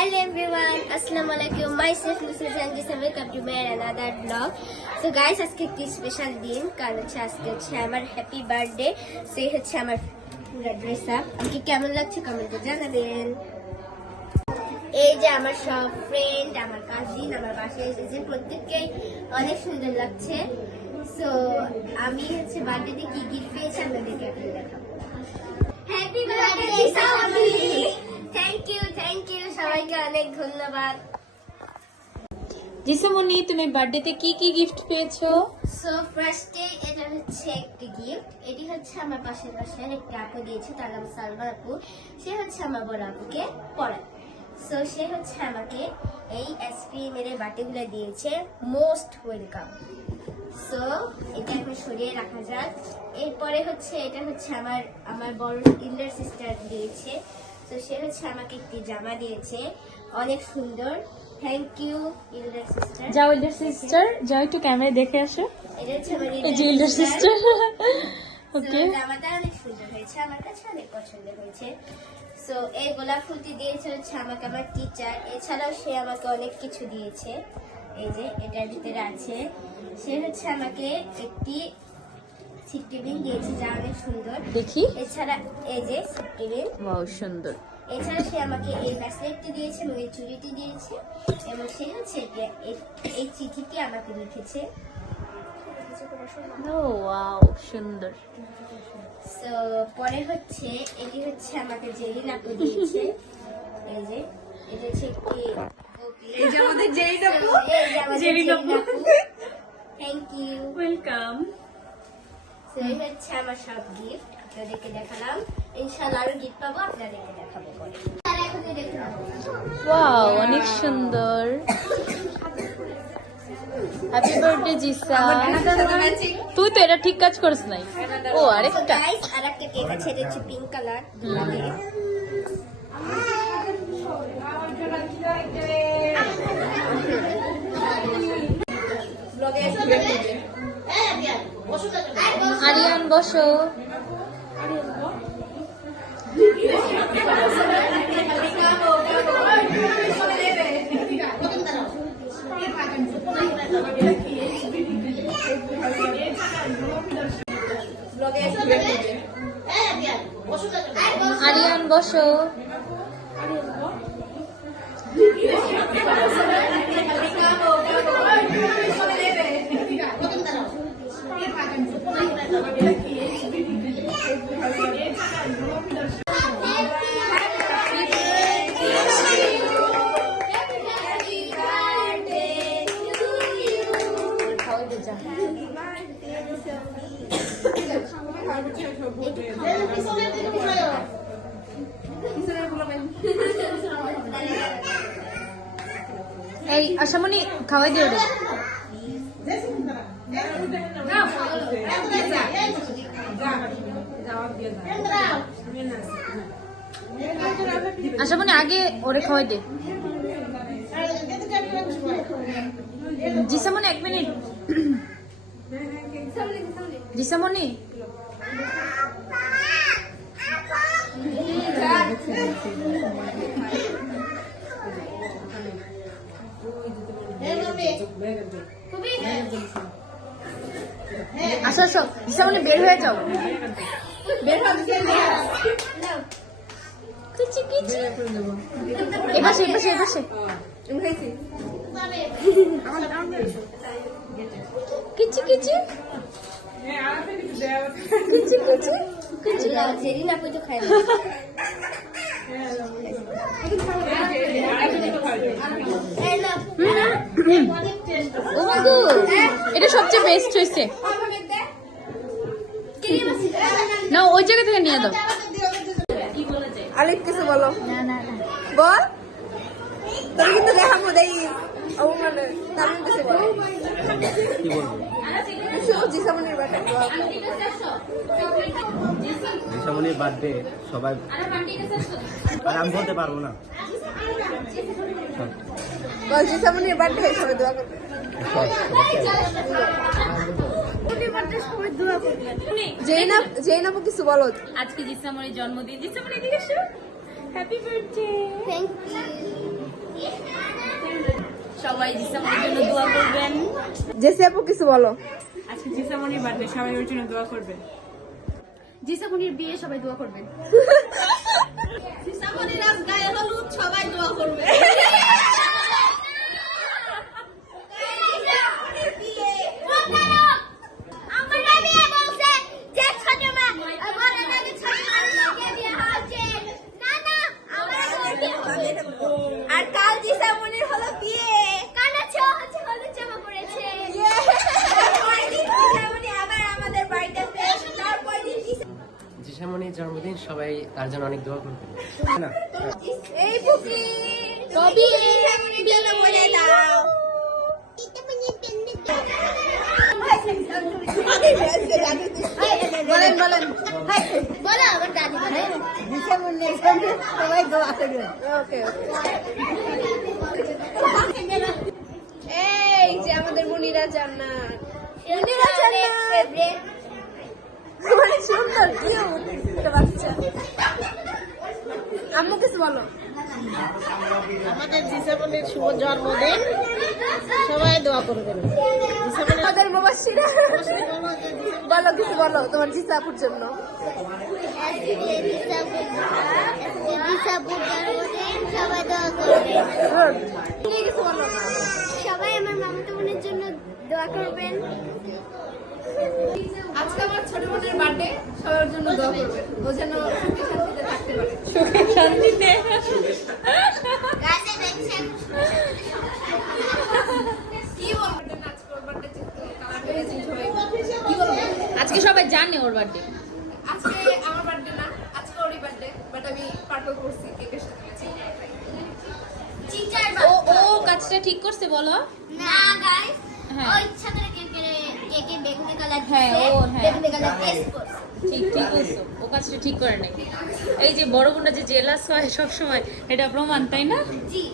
Hello everyone, Assalamualaikum. Myself Mrs. Anjis and welcome to my another vlog. So guys, আজকে কি special দিন, কারণ আজকে হচ্ছে আমার হ্যাপি বার্থডে। সেই হচ্ছে আমার পুরো ড্রেস আপ। আমাকে কেমন লাগছে কমেন্টে জানাবেন। এই যে আমার সব ফ্রেন্ড, আমার কাজিন আমার বাসায় এসেছে, প্রত্যেককেই অনেক সুন্দর লাগছে। সো আমি হচ্ছে বার্থডেতে কি গিফট পেয়েছি আপনাদেরকে এখন দেখাবো। Happy birthday Sami. Thank you সবাইকে অনেক ধন্যবাদ। জিসামনি, তুমি বার্থডেতে কি কি গিফট পেয়েছো? সো ফার্স্টে এটা হচ্ছে একটি গিফট। এটি হচ্ছে আমার পাশের বাসার একটি আপু দিয়েছে, তার নাম সালমা আপু। সে হচ্ছে আমার বড় আপুকে পড়ায়। সো সে হচ্ছে আমাকে এই আইসক্রিমের বাটিগুলো দিয়েছে। Most welcome. সো এটা এখন সরিয়ে রাখা যাক। এরপরে হচ্ছে এটা হচ্ছে আমার বড় ইল্ডার সিস্টার দিয়েছে। তো সে হচ্ছে আমাকে একটি জামা দিয়েছে, অনেক সুন্দর। Thank you elder sister. যাও ইল্ডার সিস্টার, যাও একটু ক্যামেরায় দেখে আসো। এটা হচ্ছে আমার এই যে ইল্ডার সিস্টার। ওকে, জামাটা অনেক সুন্দর হয়েছে, আমার কাছে অনেক পছন্দ হয়েছে। সো এই গোলাপ ফুলটি দিয়েছে হচ্ছে আমাকে আমার টিচার। এছাড়াও সে আমাকে অনেক কিছু দিয়েছে। এই যে এটার ভিতরে আছে, সে হচ্ছে আমাকে একটি সিট্টিবিন দিয়েছে, যা অনেক সুন্দর। দেখি। এছাড়া এই যে সিট্টিবিন, ওয়াও সুন্দর। এছাড়া সে আমাকে এই ব্রেসলেটটি দিয়েছে এবং এই চুড়িটি দিয়েছে, এবং সে হচ্ছে এই চিঠিটি আমাকে লিখেছে। ও ওয়াও সুন্দর। সো পরে হচ্ছে এটি হচ্ছে আমাকে জেরিন আপু দিয়েছে। এই যে এটা হচ্ছে একটি এই যে আমাদের জেরিন আপু। জেরিন আপু, থ্যাংক ইউ, ওয়েলকাম। সো এই হচ্ছে আমার সব গিফট, আপনাদেরকে দেখালাম। ইনশাআল্লাহ আরো গিফট পাবো, আপনাদেরকে দেখাবো পরে। তারা এখন দেখতে পাবো। ওয়াও অনেক সুন্দর। Happy birthday Jisa. তুই তো এটা ঠিক কাজ করিস নাই। ও আরেকটা। গাইস, আরেকটা কেক আছে, এটা হচ্ছে পিঙ্ক কালার। আরিয়ান বসো। আরিয়ান বসো। এই আশামনি খাওয়াই দিও রে। আশামনি আগে ওরে খাওয়াই দে। জিসামনি 1 মিনিট। জিসামনি আসো আসো, জিসামনি বের হয়ে যাও। এপাশে এপাশে এপাশে। কিচি কিচি কিচি কিচি কিচি। জেরিন আপু তো খায় না। ও মাগো, এটা সবচেয়ে বেস্ট হয়েছে। না ওই জায়গা থেকে নিয়ে দাও। আলিফ কিছু বলো। না না না বল, তুমি কিন্তু দেখাবো দেই। ও মানে তামিম কিছু বলো। কি বলবো? জিসামনির বার্থডে। জিসামনির বার্থডে সবাই, আর আমি বলতে পারবো না। বল জিসামনির বার্থডে সবাই দোয়া করবে। জেনাবু কিছু বলো। আজকে জিসামনির জন্মদিন। জিসামনি এদিকে এসো। Happy birthday. Thank you. সবাই জিসামনির জন্য দোয়া করবেন। জেসি আপু কিছু বলো। আজকে জিসামনির বার্থডে, সবাই ওর জন্য দোয়া করবেন। জিসামনির বিয়ে সবাই দোয়া করবেন। জিসামনির আজ গায়ে হলুদ, সবাই দোয়া করবে। আর কাল জিসামনির হলো বিয়ে। হলুদ জামা পরেছে। জিসামনি আবার আমাদের বাড়িতে, তারপর জিসামনির জন্মদিন, সবাই তার জন্য অনেক দোয়া করবেন। না এই বুকি কবি জিসামনির জন্য বলে দাও। বলেন বলেন। বলো আমার দাদি বলে। সবাই দোয়া করবে। ওকে এই যে আমাদের মুনিরা জান্নাত। মুনিরা জান্নাত মানে সুন্দর কিউট একটা বাচ্চা। আম্মু কিছু বলো। আমাদের জিসামনির শুভ জন্মদিন, সবাই দোয়া করবেন। আমাদের মুবাশশিরা বলো কিছু বলো তোমার জিসা আপুর জন্য। সবাই দোয়া করবেন। তুমি কিছু বলো। সবাই আমার মামাতো বোনের জন্য দোয়া করবেন। আজকে আমার ছোট বোনের বার্থডে, সবার জন্য দোয়া করবেন, ও যেন সুখে শান্তিতে থাকতে পারে। শান্তিতে। গাছে দেখছেন কি বলবো নাচ করবার কালার পেয়েছি সবাই। কি বলবো আজকে সবাই জানে ওর বার্থডে। আজকে আমার বার্থডে না, আজকে ওরই বার্থডে, বাট আমি পার্পল করছি কেকের সাথে। চিচার ও ও কাজটা ঠিক করছে বলো। না গাইস হ্যাঁ। ও ইচ্ছা করে কেকে বেগুনি কালার হ্যাঁ, দিয়েছে, ও হ্যাঁ। বেগুনি কালার টেস্ট করছে। ঠিক ঠিক বলছো, ও কাজটা ঠিক করে নাই। এই যে বড় বোনটা যে জেলাস হয় সব সময়, এটা প্রমাণ, তাই না? জি